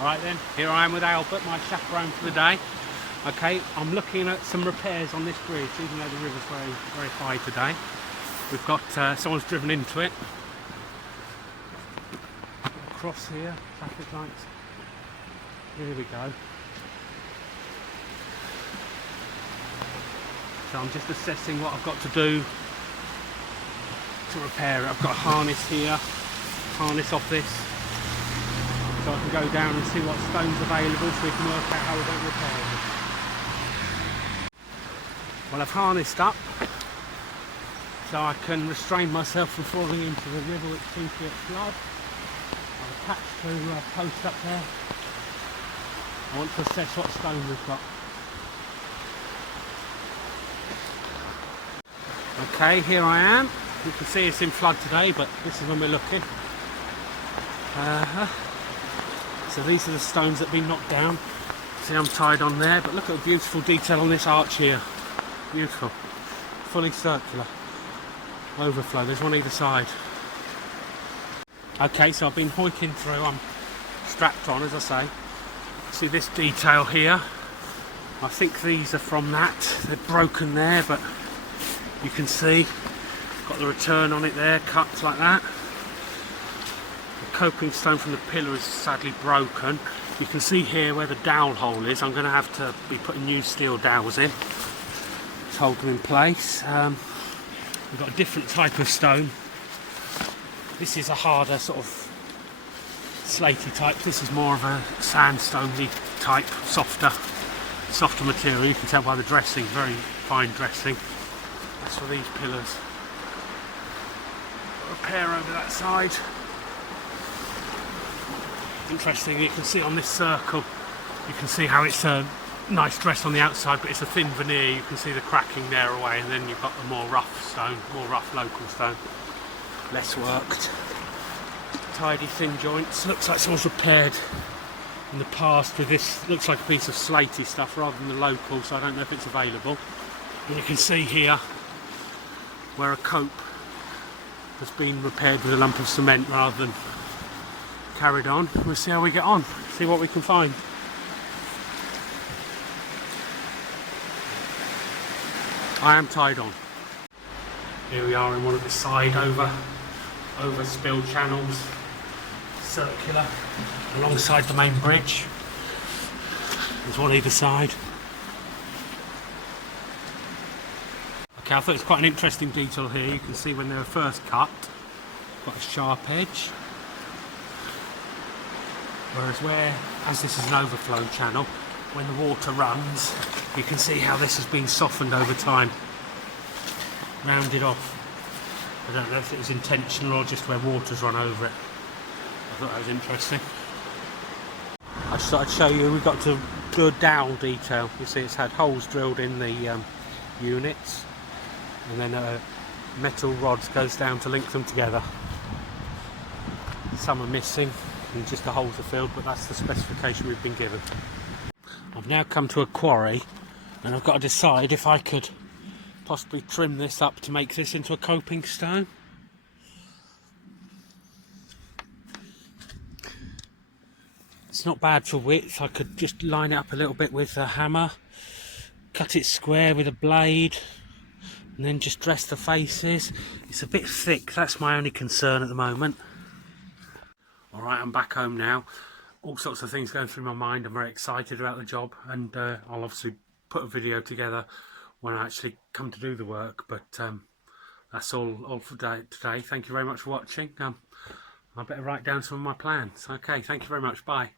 Alright then, here I am with Albert, my chaperone for the day. Okay, I'm looking at some repairs on this bridge, even though the river's very, very high today. We've got, someone's driven into it. Across here, traffic lights. Here we go. So I'm just assessing what I've got to do to repair it. I've got a harness here, harness off this, so I can go down and see what stone's available so we can work out how we're going to repair it. Well, I've harnessed up so I can restrain myself from falling into the river which seems to be at flood. I've attached to a post up there. I want to assess what stone we've got. Okay, here I am. You can see it's in flood today, but this is when we're looking. So these are the stones that have been knocked down. See, I'm tied on there, but look at the beautiful detail on this arch here. Beautiful. Fully circular. Overflow, there's one either side. Okay, so I've been hoiking through, I'm strapped on as I say. See this detail here? I think these are from that. They're broken there, but you can see, got the return on it there, cut like that. The coping stone from the pillar is sadly broken. You can see here where the dowel hole is. I'm going to have to be putting new steel dowels in to hold them in place. We've got a different type of stone. This is a harder sort of slaty type. This is more of a sandstone-y type, softer material. You can tell by the dressing, very fine dressing. That's for these pillars. Repair over that side. Interesting, you can see on this circle, you can see how it's a nice dress on the outside, but it's a thin veneer. You can see the cracking there away, and then you've got the more rough stone, more rough local stone, less worked. Tidy thin joints. Looks like someone's repaired in the past with this. Looks like a piece of slaty stuff rather than the local, so I don't know if it's available. And you can see here where a cope has been repaired with a lump of cement rather than carried on. We'll see how we get on, see what we can find. I am tied on. Here we are in one of the side over spill channels, circular, alongside the main bridge. There's one either side. Okay, I thought it's quite an interesting detail here. You can see when they were first cut, got a sharp edge. Whereas as this is an overflow channel, when the water runs, you can see how this has been softened over time, rounded off. I don't know if it was intentional or just where water's run over it. I thought that was interesting. I just thought I'd show you, we've got to do a dowel detail. You see it's had holes drilled in the units, and then metal rods goes down to link them together. Some are missing and just the holes are filled, but that's the specification we've been given. I've now come to a quarry and I've got to decide if I could possibly trim this up to make this into a coping stone. It's not bad for width. I could just line it up a little bit with a hammer, cut it square with a blade, and then just dress the faces. It's a bit thick, that's my only concern at the moment. Alright, I'm back home now. All sorts of things going through my mind. I'm very excited about the job, and I'll obviously put a video together when I actually come to do the work, but that's all for today. Thank you very much for watching. I better write down some of my plans. Okay, thank you very much. Bye.